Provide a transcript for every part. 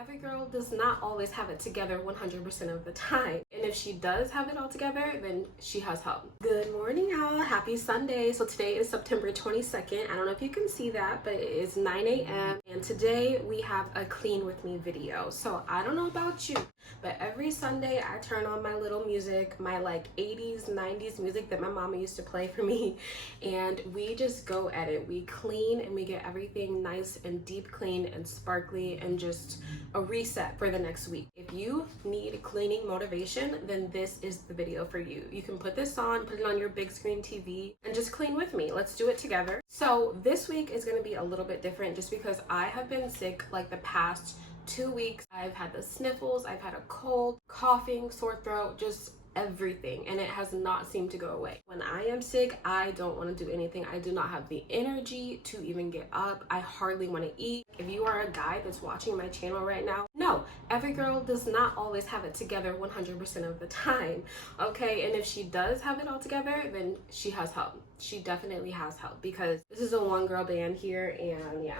Every girl does not always have it together 100% of the time. And if she does have it all together, then she has help. Good morning, y'all. Happy Sunday. So today is September 22nd. I don't know if you can see that, but it is 9 a.m. And today we have a clean with me video. So I don't know about you, but every Sunday I turn on my little music, my like 80s, 90s music that my mama used to play for me. And we just go at it. We clean and we get everything nice and deep clean and sparkly and just a reset for the next week. If you need cleaning motivation, then this is the video for you. You can put this on, put it on your big screen TV, and just clean with me. Let's do it together. So this week is going to be a little bit different just because I have been sick like the past 2 weeks. I've had the sniffles, I've had a cold, coughing, sore throat, just everything, and it has not seemed to go away. When I am sick, I don't want to do anything. I do not have the energy to even get up. I hardly want to eat. If you are a guy that's watching my channel right now, no, every girl does not always have it together 100% of the time, okay? And if she does have it all together, then she has help. She definitely has help, because this is a one girl band here, and yeah.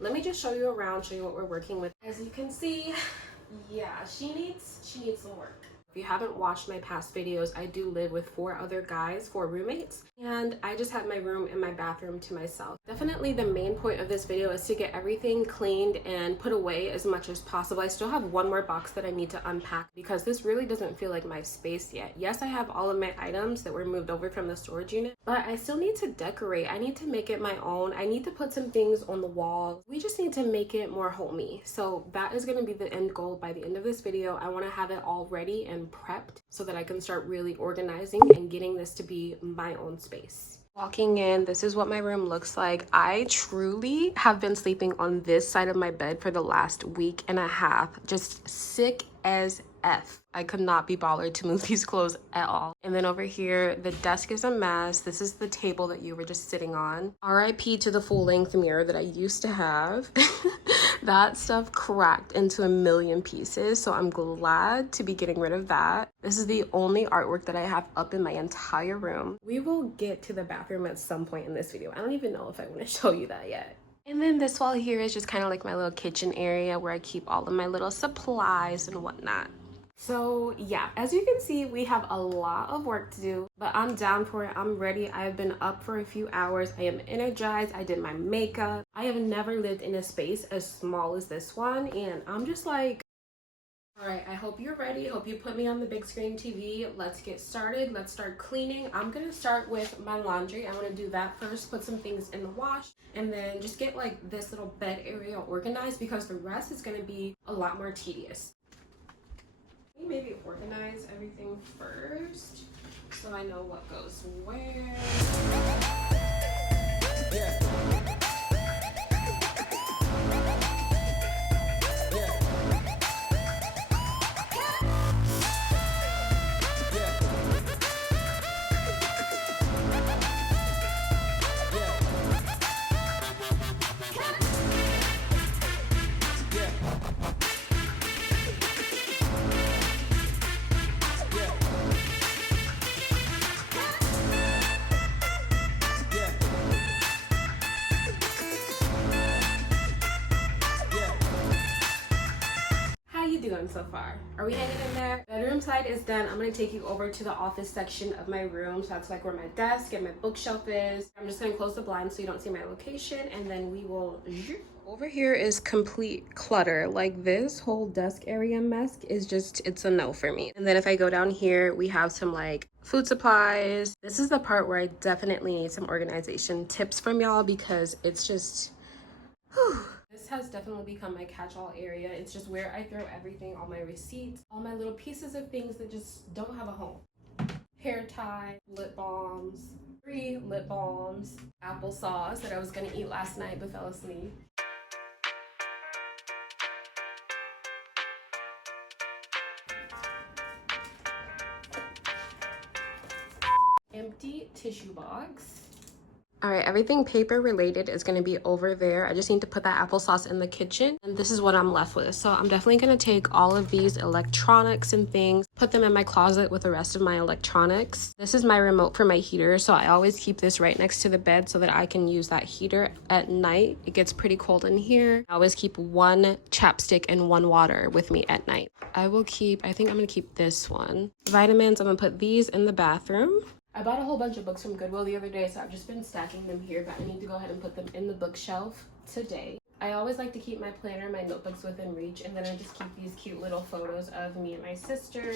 Let me just show you around, show you what we're working with. As you can see, yeah, she needs some work. If you haven't watched my past videos, I do live with 4 other guys, 4 roommates, and I just have my room and my bathroom to myself. Definitely the main point of this video is to get everything cleaned and put away as much as possible. I still have one more box that I need to unpack because this really doesn't feel like my space yet. Yes, I have all of my items that were moved over from the storage unit, but I still need to decorate. I need to make it my own. I need to put some things on the walls. We just need to make it more homey. So that is going to be the end goal by the end of this video. I want to have it all ready and prepped so that I can start really organizing and getting this to be my own space. Walking in, this is what my room looks like. I truly have been sleeping on this side of my bed for the last week and a half, just sick as F. I could not be bothered to move these clothes at all. And then over here, the desk is a mess. This is the table that you were just sitting on. RIP to the full-length mirror that I used to have. That stuff cracked into a million pieces, so I'm glad to be getting rid of that. This is the only artwork that I have up in my entire room. We will get to the bathroom at some point in this video. I don't even know if I want to show you that yet. And then this wall here is just kind of like my little kitchen area where I keep all of my little supplies and whatnot. So yeah, as you can see, we have a lot of work to do, but I'm down for it. I'm ready. I've been up for a few hours. I am energized. I did my makeup. I have never lived in a space as small as this one, and I'm just like, all right, I hope you're ready. Hope you put me on the big screen TV. Let's get started. Let's start cleaning. I'm gonna start with my laundry. I want to do that first, put some things in the wash, and then just get like this little bed area organized, because the rest is gonna be a lot more tedious. Maybe organize everything first so I know what goes where. Yeah. Doing so far? Are we hanging in there? Bedroom side is done. I'm going to take you over to the office section of my room. So that's like where my desk and my bookshelf is. I'm just going to close the blinds so you don't see my location, and then we will... Over here is complete clutter. Like this whole desk area mess is just, it's a no for me. And then if I go down here, we have some like food supplies. This is the part where I definitely need some organization tips from y'all, because it's just... whew. This has definitely become my catch-all area. It's just where I throw everything, all my receipts, all my little pieces of things that just don't have a home. Hair tie, lip balms, 3 lip balms, applesauce that I was gonna eat last night but fell asleep. Empty tissue box. All right, everything paper related is going to be over there. I just need to put that applesauce in the kitchen, and this is what I'm left with. So I'm definitely going to take all of these electronics and things, put them in my closet with the rest of my electronics. This is my remote for my heater, so I always keep this right next to the bed so that I can use that heater at night. It gets pretty cold in here. I always keep one chapstick and one water with me at night. I think I'm going to keep this one. Vitamins, I'm going to put these in the bathroom. I bought a whole bunch of books from Goodwill the other day, so I've just been stacking them here, but I need to go ahead and put them in the bookshelf today. I always like to keep my planner, my notebooks within reach, and then I just keep these cute little photos of me and my sister,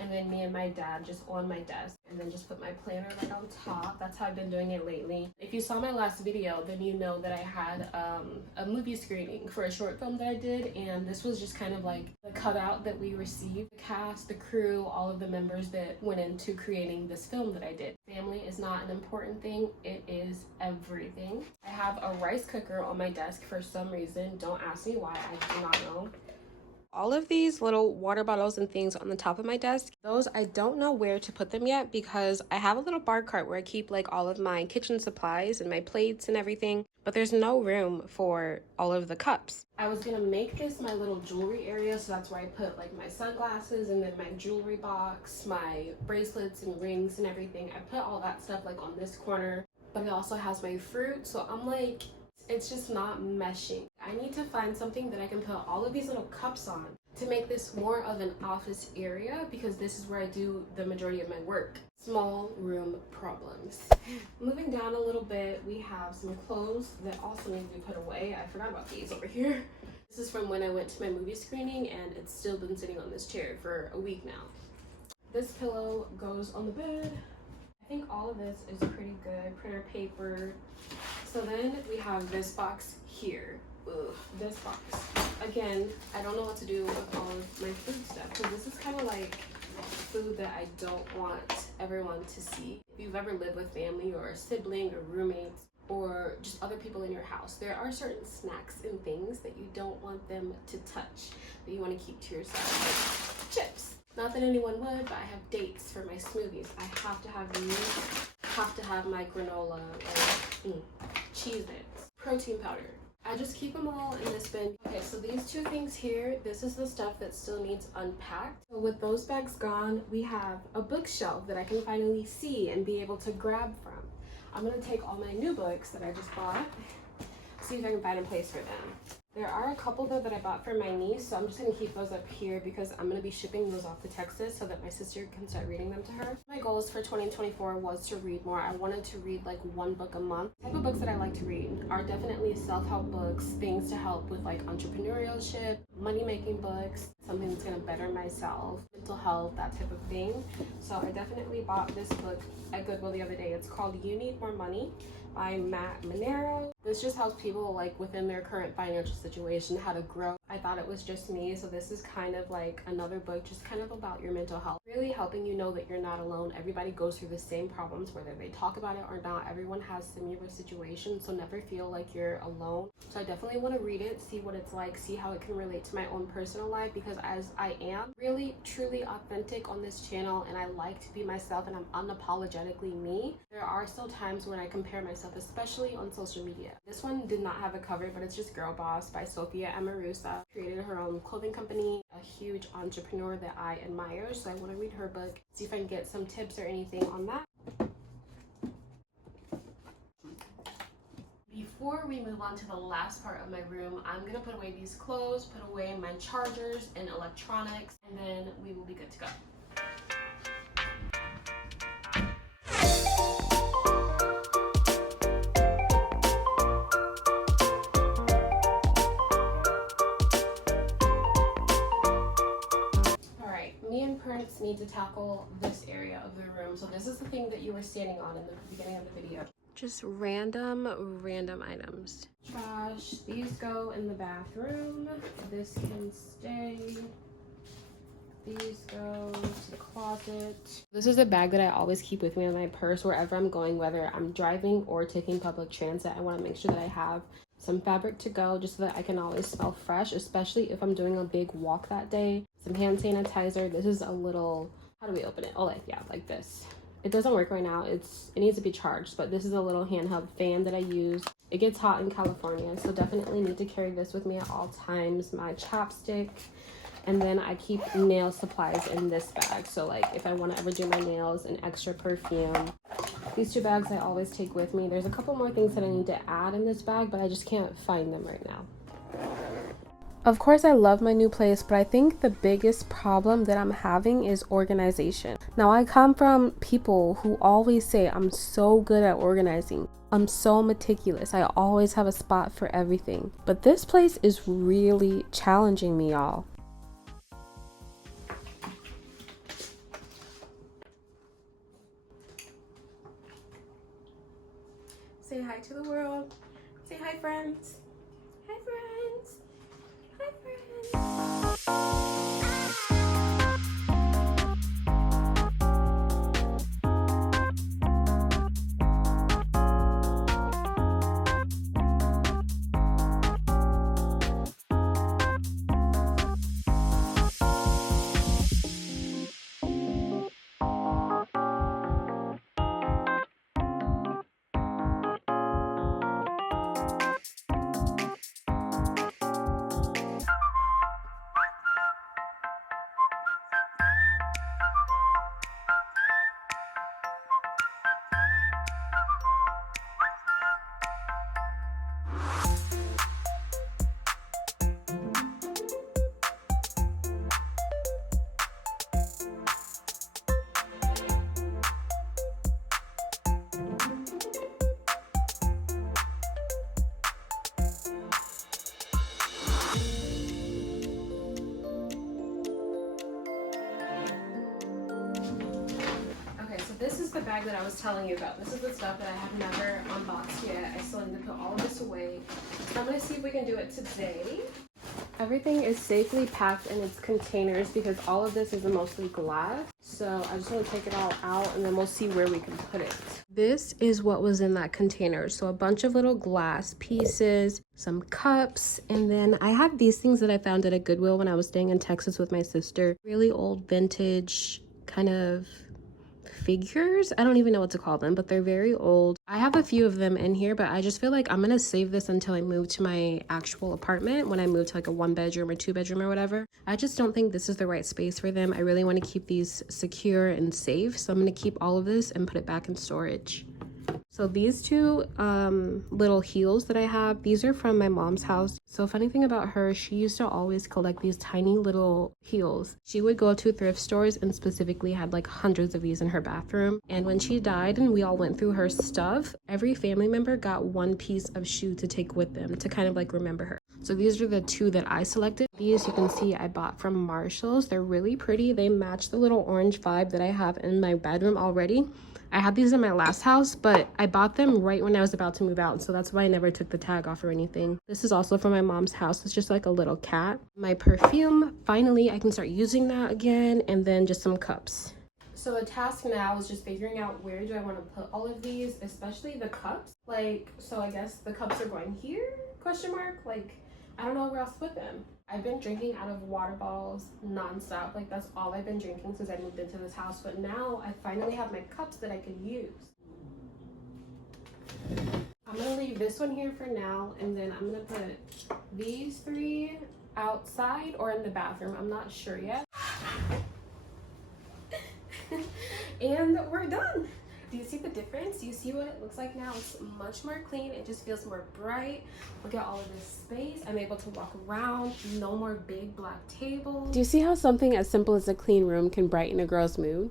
and then me and my dad just on my desk, and then just put my planner right on top. That's how I've been doing it lately. If you saw my last video, then you know that I had a movie screening for a short film that I did, and this was just kind of like the cutout that we received. The cast, the crew, all of the members that went into creating this film that I did. Family is not an important thing, it is everything. I have a rice cooker on my desk for some reason. Don't ask me why, I do not know. All of these little water bottles and things on the top of my desk, those I don't know where to put them yet because I have a little bar cart where I keep like all of my kitchen supplies and my plates and everything, but there's no room for all of the cups. I was gonna make this my little jewelry area, so that's where I put like my sunglasses and then my jewelry box, my bracelets and rings and everything. I put all that stuff like on this corner, but it also has my fruit, so I'm like, it's just not meshing. I need to find something that I can put all of these little cups on to make this more of an office area because this is where I do the majority of my work. Small room problems. Moving down a little bit, we have some clothes that also need to be put away. I forgot about these over here. This is from when I went to my movie screening and it's still been sitting on this chair for a week now. This pillow goes on the bed. I think all of this is pretty good. Printer paper. So then we have this box here. Ugh, this box. Again, I don't know what to do with all of my food stuff because this is kind of like food that I don't want everyone to see. If you've ever lived with family or a sibling or roommates or just other people in your house, there are certain snacks and things that you don't want them to touch, that you want to keep to yourself. Like chips. Not that anyone would, but I have dates for my smoothies. I have to have these. Have to have my granola, Cheez-Its, protein powder. I just keep them all in this bin. Okay, so these two things here, this is the stuff that still needs unpacked. So with those bags gone, we have a bookshelf that I can finally see and be able to grab from. I'm gonna take all my new books that I just bought, see if I can find a place for them. There are a couple though that I bought for my niece, so I'm just gonna keep those up here because I'm gonna be shipping those off to Texas so that my sister can start reading them to her. My goals for 2024 was to read more. I wanted to read like one book a month. The type of books that I like to read are definitely self-help books, things to help with like entrepreneurship, money-making books, something that's gonna better myself, mental health, that type of thing. So I definitely bought this book at Goodwill the other day. It's called You Need More Money by Matt Monero. This just helps people like within their current financial situation how to grow. I thought it was just me, so this is kind of like another book just kind of about your mental health, really helping you know that you're not alone. Everybody goes through the same problems whether they talk about it or not. Everyone has similar situations, so never feel like you're alone. So I definitely want to read it, see what it's like, see how it can relate to my own personal life, because as I am really truly authentic on this channel and I like to be myself and I'm unapologetically me, there are still times when I compare myself, especially on social media. This one did not have a cover, but it's just Girl Boss by Sophia Amorusa. Created her own clothing company, a huge entrepreneur that I admire, so I want to read her book, see if I can get some tips or anything on that. Before we move on to the last part of my room, I'm gonna put away these clothes, put away my chargers and electronics, and then we will be good to go. Prince need to tackle this area of the room. So this is the thing that you were standing on in the beginning of the video. Just random items. Trash. These go in the bathroom. This can stay. These go to the closet. This is a bag that I always keep with me in my purse wherever I'm going, whether I'm driving or taking public transit. I want to make sure that I have some fabric to go just so that I can always smell fresh, especially if I'm doing a big walk that day. Some hand sanitizer. This is a little, how do we open it? Oh, like, yeah, like this. It doesn't work right now. It needs to be charged, but this is a little handheld fan that I use. It gets hot in California, so definitely need to carry this with me at all times. My chapstick, and then I keep nail supplies in this bag. So like if I want to ever do my nails, an extra perfume. These 2 bags I always take with me. There's a couple more things that I need to add in this bag, but I just can't find them right now. Of course, I love my new place, but I think the biggest problem that I'm having is organization. Now, I come from people who always say I'm so good at organizing. I'm so meticulous. I always have a spot for everything. But this place is really challenging me, y'all. Say hi to the world. Say hi, friends. Hi, friends. Hi, friends. This is the bag that I was telling you about. This is the stuff that I have never unboxed yet. I still need to put all of this away. So I'm gonna see if we can do it today. Everything is safely packed in its containers because all of this is mostly glass. So I just want to take it all out and then we'll see where we can put it. This is what was in that container. So a bunch of little glass pieces, some cups, and then I have these things that I found at a Goodwill when I was staying in Texas with my sister. Really old vintage kind of figures. I don't even know what to call them, but they're very old. I have a few of them in here, but I just feel like I'm gonna save this until I move to my actual apartment, when I move to like a 1-bedroom or 2-bedroom or whatever. I just don't think this is the right space for them. I really want to keep these secure and safe, so I'm gonna keep all of this and put it back in storage. So these 2 little heels that I have, these are from my mom's house. So funny thing about her, she used to always collect these tiny little heels. She would go to thrift stores and specifically had like hundreds of these in her bathroom. And when she died and we all went through her stuff, every family member got 1 piece of shoe to take with them to kind of like remember her. So these are the 2 that I selected. These you can see I bought from Marshall's. They're really pretty. They match the little orange vibe that I have in my bedroom already. I had these in my last house, but I bought them right when I was about to move out, so that's why I never took the tag off or anything. This is also from my mom's house. It's just like a little cat. My perfume, finally I can start using that again, and then just some cups. So the task now is just figuring out where do I want to put all of these, especially the cups. Like, so I guess the cups are going here, question mark? Like, I don't know where else to put them. I've been drinking out of water bottles nonstop. Like, that's all I've been drinking since I moved into this house. But now I finally have my cups that I can use. I'm gonna leave this one here for now, and then I'm gonna put these 3 outside or in the bathroom. I'm not sure yet. And we're done. Do you see the difference? Do you see what it looks like now? It's much more clean. It just feels more bright. Look at all of this space. I'm able to walk around. No more big black tables. Do you see how something as simple as a clean room can brighten a girl's mood?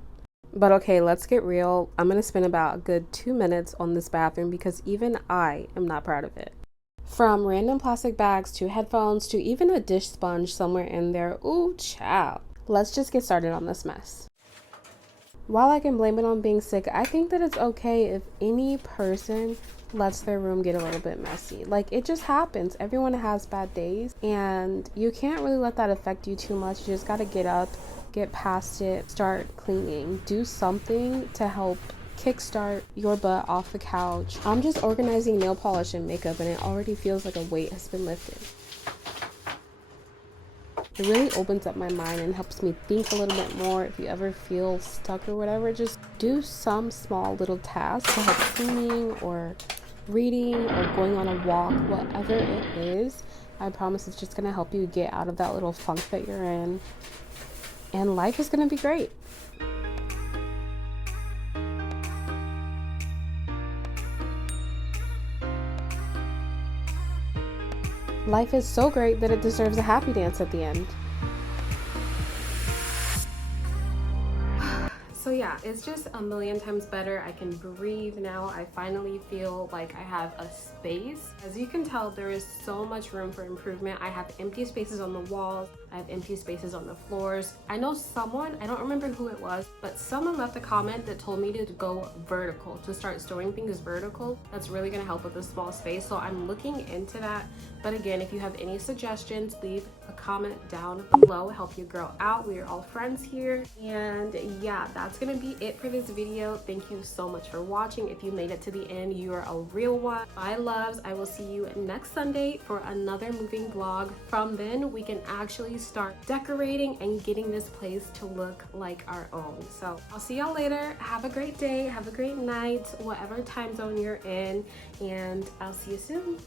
But okay, let's get real. I'm gonna spend about a good 2 minutes on this bathroom because even I am not proud of it. From random plastic bags to headphones to even a dish sponge somewhere in there. Ooh, child. Let's just get started on this mess. While I can blame it on being sick, I think that it's okay if any person lets their room get a little bit messy. Like, it just happens. Everyone has bad days, and you can't really let that affect you too much. You just gotta get up, get past it, start cleaning. Do something to help kickstart your butt off the couch. I'm just organizing nail polish and makeup, and it already feels like a weight has been lifted. It really opens up my mind and helps me think a little bit more. If you ever feel stuck or whatever, just do some small little tasks to help cleaning or reading or going on a walk, whatever it is. I promise it's just going to help you get out of that little funk that you're in. And life is going to be great. Life is so great that it deserves a happy dance at the end. So yeah, it's just a million times better. I can breathe now. I finally feel like I have a space. As you can tell, there is so much room for improvement. I have empty spaces on the walls. I have empty spaces on the floors. I know someone, I don't remember who it was, but someone left a comment that told me to go vertical, to start storing things vertical. That's really gonna help with a small space. So I'm looking into that. But again, if you have any suggestions, leave a comment down below. Help your girl out. We are all friends here. And yeah, that's gonna be it for this video. Thank you so much for watching. If you made it to the end, you are a real one. Bye loves. I will see you next Sunday for another moving vlog. From then, we can actually start decorating and getting this place to look like our own. So I'll see y'all later. Have a great day. Have a great night, whatever time zone you're in, and I'll see you soon.